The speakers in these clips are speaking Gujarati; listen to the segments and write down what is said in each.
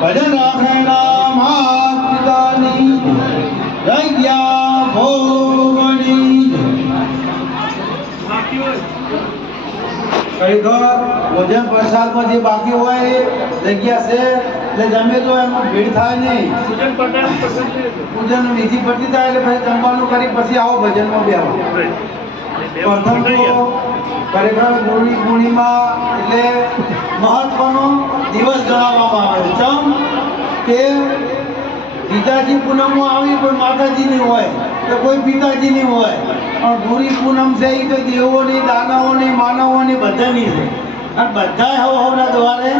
ભજન રાખે રામ જગ્યા ભોગની ખરેખર ભોજન પ્રસાદમાં જે બાકી હોય એ જગ્યા છે એટલે જમે તો એમાં ભીડ થાય નહીં. પૂજન વિધિ પતી થાય એટલે પછી જમવાનું કરી પછી આવો ભજનમાં બેહો પ્રથમ તો ખરેખર ગુરુની પૂર્ણિમા એટલે મહત્વનો દિવસ ગણાવવામાં આવે. છે ચમ કે પિતાજી પૂનમો આવી કોઈ માતાજીની હોય તો કોઈ પિતાજીની હોય. પણ ગુરી પૂનમ છે એ તો દેવોની દાનવોની માનવોની બધાની છે. અને બધા હવ હવના દ્વારે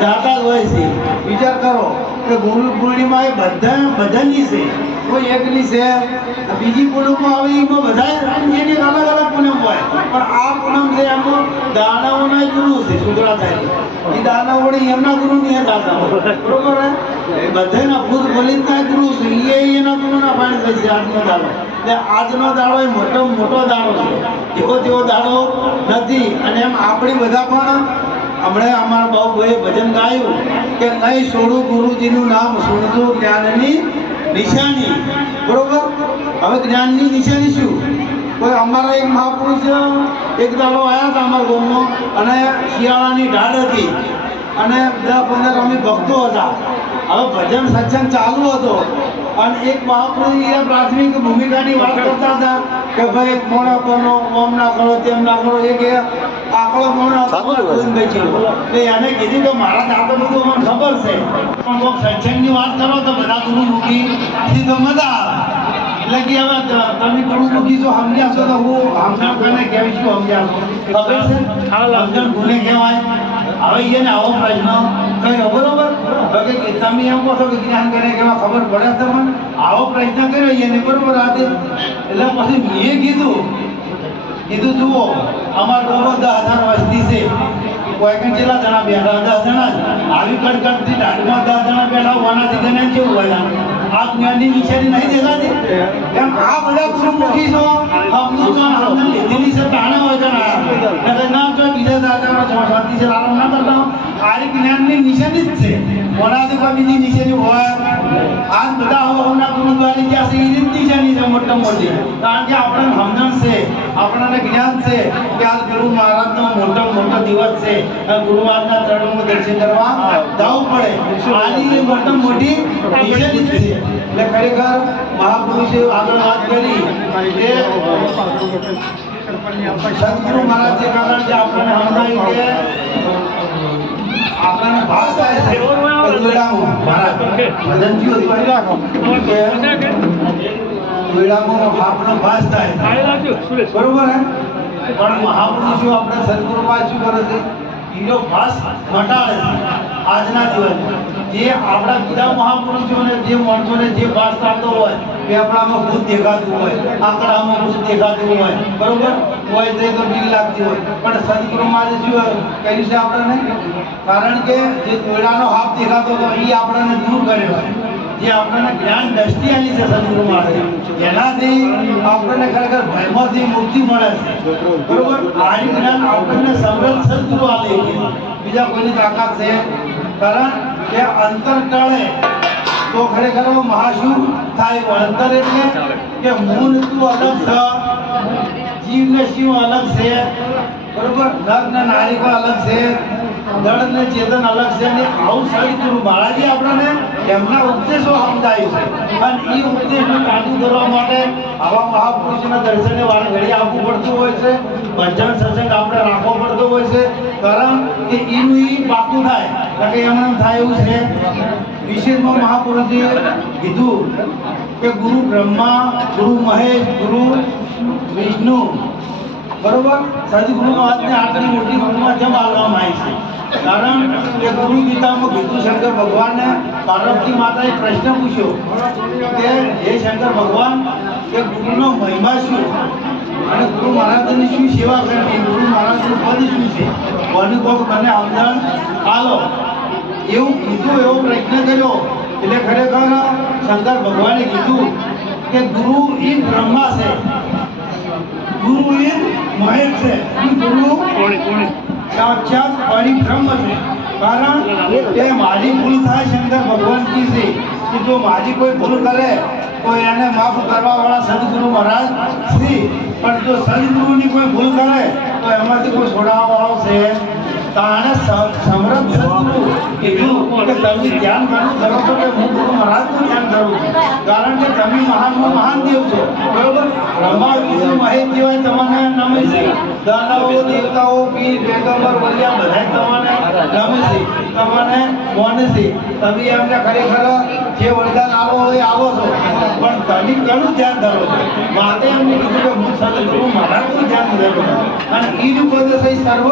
જાતા જ હોય છે. વિચાર કરો કે ગુરુ પૂર્ણિમા એ બધા બધાની છે. કોઈ એકની છે બીજી પૂનમમાં આવે એમાં બધા એની અલગ અલગ પૂનમ હોય. પણ આ પૂનમ છે એમાં દાનવોના ગુરુ છે શુક્રાચાર્ય એ દાનવોની એમના ગુરુ નહીં દાદા બરોબર હે? બધાના ભૂત બલિતના ગુરુ છે. એ એના ગુરુના પાણી થઈ છે દાડો એટલે આજનો દાડો એ મોટો મોટો દાડો છે. એવો તેવો દાડો નથી. અને એમ આપણે બધા પણ હમણાં અમારા બાબુએ ભજન ગાયું કે નહીં છોડું ગુરુજીનું નામ છોડતું જ્ઞાનની નિશાની. બરોબર? હવે જ્ઞાનની નિશાની શું? કોઈ અમારા એક મહાપુરુષ એક દાડો આવ્યા હતા અમારા ગામમાં અને શિયાળાની ઢાળ હતી. અને દસ પંદર અમે ભક્તો હતા. હવે ભજન સત્સંગ ચાલુ હતો. અને એક મહાપુરુષ એ પ્રાથમિક ભૂમિકાની વાત કરતા હતા કે ભાઈ મોણા કરો ઓમ ના કરો તેમ ના કરો એ કે આકડો મોણો ગોવિંદભાઈ એટલે એને કીધું તો મારા દાદો બધું અમને ખબર છે. પણ કોઈક સત્સંગની વાત કરો તો બધા ગુરુ મૂકી તો મજા એટલે કે હવે તમે ગુરુ મૂકી છો સમજ્યા છો તો હું હમણાં કોઈને કહેવી છું સમજ્યા છો? ખબર છે? સમજણ કોને કહેવાય. હવે જણા આવી કડકડથી દાઢમાં દસ જણા બેઠા હોવાનાથી તેને કેવું હોય આ જ્ઞાનની નિશાની નહીં દેખાતી? કેમ આ બધા એટલે ના. બીજા દાદાનો છો ગુરુ મહારાજનો મોટો મોટો નિશાની જ છે. ખરેખર મહાપુરુષે આગળ વાત કરી સદગુરુ મહારાજ કારણ કે આપણને સમજાયું કે આપણને થાય છે. કદુડામાં મહારાજ ભજન થયું હતું કે વેળામાં આપણો ભાસ થાય. બરોબર હે? પણ મહાપુરુષો આપણે સદગુરુમાં શું કરે છે? એનો ભાસ ઘટાડે છે. આજના દિવસ જે આપણા બીજા મહાપુરુષોને, જે માણસોને જે ભાસ થતો હોય પેપડામાં ભૂત દેખાતું હોય, આંકડામાં ભૂત દેખાતું હોય, બરોબર? હોય તે તો બીક લાગતી હોય. પણ સદગુરુમાં જે શું કર્યું છે આપણને? કારણ કે જે કોયડાનો હાથ દેખાતો હતો એ આપણને દૂર કર્યો જે આપણને જ્ઞાન દ્રષ્ટિ આવી છે સદગુરુ મહારાજ એનાથી આપણને ખરેખર ભયમાંથી મુક્તિ મળે છે. બરોબર? આ જ્ઞાન આપણને સમૃદ્ધ સદગુરુ આપે છે. બીજા કોઈની તાકાત છે. કારણ કે અંતર ટળે તો ખરેખર મહાશુભ થાય. અંતર એટલે કે મૂળ તું અલગ છે જીવ ને શિવ અલગ છે. બરોબર? નર ને નારિકા અલગ છે દળ ને ચેતન અલગ છે અને આવું સદગુરુ બાળાજી આપણને એમના ઉપદેશો સમજાયું છે. અને એ ઉપદેશને લાગુ કરવા માટે આવા મહાપુરુષના દર્શને વારે ઘડી આવવું પડતું હોય છે. ભજન સત્સંગ આપણે રાખવો પડતો હોય છે. કારણ કે એનું પાકું થાય. કે એમને થાય એવું છે વિશેષમાં મહાપુરુષે કીધું કે ગુરુ બ્રહ્મા, ગુરુ મહેશ, ગુરુ વિષ્ણુ, બરોબર? સદગુરુ આજને આટલી મોટી ગુરુમાં જેમ આલવામાં આવી છે? કારણ કે ગુરુ ગીતામાં કીધું, શંકર ભગવાનને પાર્વતી માતાએ પ્રશ્ન પૂછ્યો કે, હે શંકર ભગવાન, કે ગુરુનો મહિમા શું? અને ગુરુ મહારાજની શું સેવા કરવી ગુરુ પદ શું છે? કોની કોક મને સમજણ આલો એવું કીધું એવો પ્રયત્ન કર્યો. એટલે ખરેખર શંકર ભગવાને કીધું કે ગુરુ એ બ્રહ્મા છે. ગુરુ એ મહેશ છે. ગુરુ? સાક્ષાત પરિભ્રમ છે. કારણ કે મારી ભૂલ થાય શંકર ભગવાન કી છે. કે જો મારી કોઈ ભૂલ કરે તો એને માફ કરવા વાળા સદગુરુ મહારાજ શ્રી પણ જો સદગુરુની કોઈ ભૂલ કરે તો એમાંથી કોઈ છોડાવવા વાળો છે તાણે સ- થતું. કીધું કે તમે ધ્યાન ઘણું કરો છો કે હું ગુરુ મહારાજનું ધ્યાન કરું છું. કારણ કે તમે મહાનમાં મહાન દેવ છો. બરોબર? બ્રહ્મા વિષ્ણુ મહેશ જેવા તમને નમે છે. દાનવો દેવતાઓ, પીર પેગમ્બર વલિયા બધા તમને નમે છે. તમને મોને છે. તમે એમને ખરેખર જે વરદાન આવો હોય આવો છો. પણ તમે ઘણું ધ્યાન ધરો છો? માતે એમને કીધું કે હું સદગુરુ મહારાજનું ધ્યાન ધરું છું. અને ઈનું પદ છે, સર્વ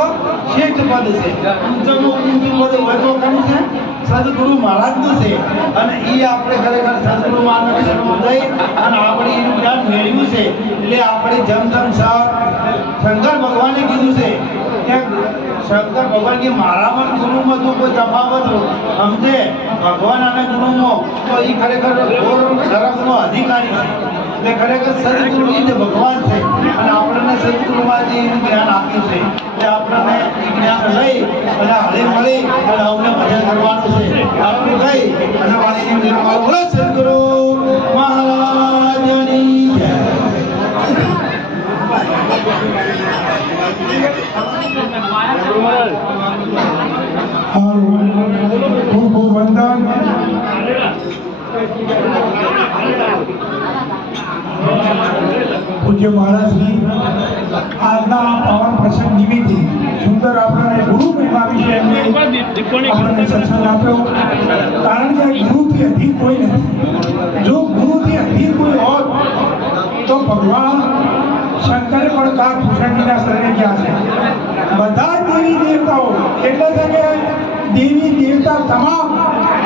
શ્રેષ્ઠ પદ છે. ઊંચામાં ઊંચું પદ હોય તો છે? સદગુરુ મહારાજનું છે. અને એ આપણે ખરેખર સદગુરુ મહારાજને જન્મ દઈ અને આપણે એનું જ્ઞાન મેળવ્યું છે. એટલે આપણે જમ સ, શંકર ભગવાને કીધું છે કે શંકર ભગવાન કે મારામાં ગુરુમાં તો કોઈ તફાવત સમજે? ભગવાન અને ગુરુમાં. તો એ ખરેખર ઘોર નરકનો અધિકારી છે. એટલે ખરેખર સદગુરુ એ ભગવાન છે. અને આપણને સદગુરુમાંથી એનું જ્ઞાન આપ્યું છે. કે આપણને જ્ઞાન લઈ અને હળી મળી અને અમને ભજન કરવાનું છે. આપણું કહી અને વાણીની સદગુરુ મહારાજની ખૂબ વંદન. પૂજ્ય મહારાજની આજના આ પ્રસંગ નિમિત્તે સુંદર આપણને ગુરુ મહિમા વિશે એમને આપણને સત્સંગ આપ્યો. કારણ કે ગુરુથી અધિક કોઈ નથી. જો ગુરુથી અધિક કોઈ હોત, તો ભગવાન શંકરે પણ કાક ભૂષણજીના શરણે ગયા છે. બધા દેવી દેવતાઓ, એટલે કે દેવી દેવતા તમામ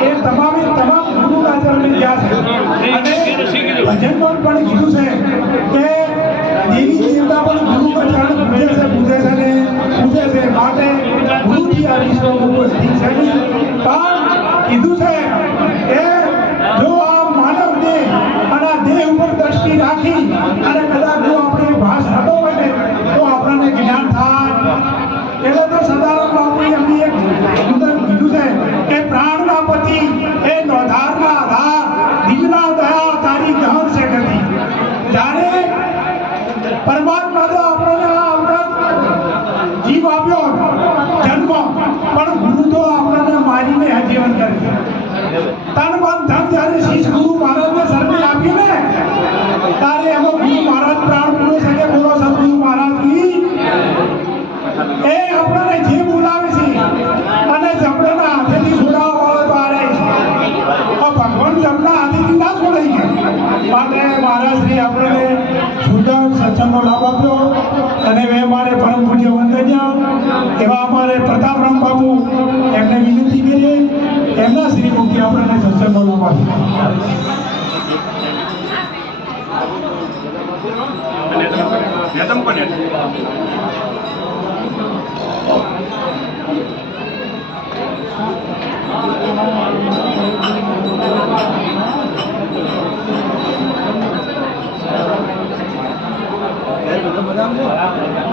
એ તમામે તમામ ગુરુ ચરણે ગયા છે. ભજનમાં પણ કીધું છે કે દેવી ચિંતા પણ ગુરુના ચરણ પૂજે છે પૂજે છે ને પૂજે છે માટે ગુરુથી આ વિશ્વમાં કોઈ અધિક છે નહીં પણ કીધું છે કે જો આ માનવ દેહ અને આ દેહ ઉપર દ્રષ્ટિ રાખી અને કદાચ જો આપણે ભાસ થતો હોય ને તો આપણને જ્ઞાન થાય એટલે તો સદાનંદ બાપુએ એમની એક સુંદર કીધું છે કે પ્રાણના પતિ એ નોધારના આધાર દિલના દયા તારી ગહન છે ગતિ જ્યારે પરમાત્મા તો આપણને આ અમૃત જીવ આપ્યો જન્મ પણ ગુરુ તો આપણને મારીને આજીવન કરે છે તન મન ધન જ્યારે શીશ ગુરુ મહારાજને શરણે આપી ને ત્યારે એમાં ગુરુ મહારાજ પ્રાણ પૂરો શકે બોલો સદગુરુ મહારાજ કી એ આપણને જે બોલાવે છે અને જમણાના હાથેથી છોડાવવા વાળો તો આરે છે પણ ભગવાન જમણા હાથેથી ના છોડાઈ ગયા માટે મહારાજ શ્રી આપણને સુંદર સત્સંગનો લાભ આપ્યો અને મેં મારે પરમ પૂજ્ય વંદન્ય એવા અમારે પ્રતાપરામ બાબુ એમને વિનંતી કરીએ. એમના શ્રી મુખથી આપણને સત્સંગનો લાભ Thank હા Gracias.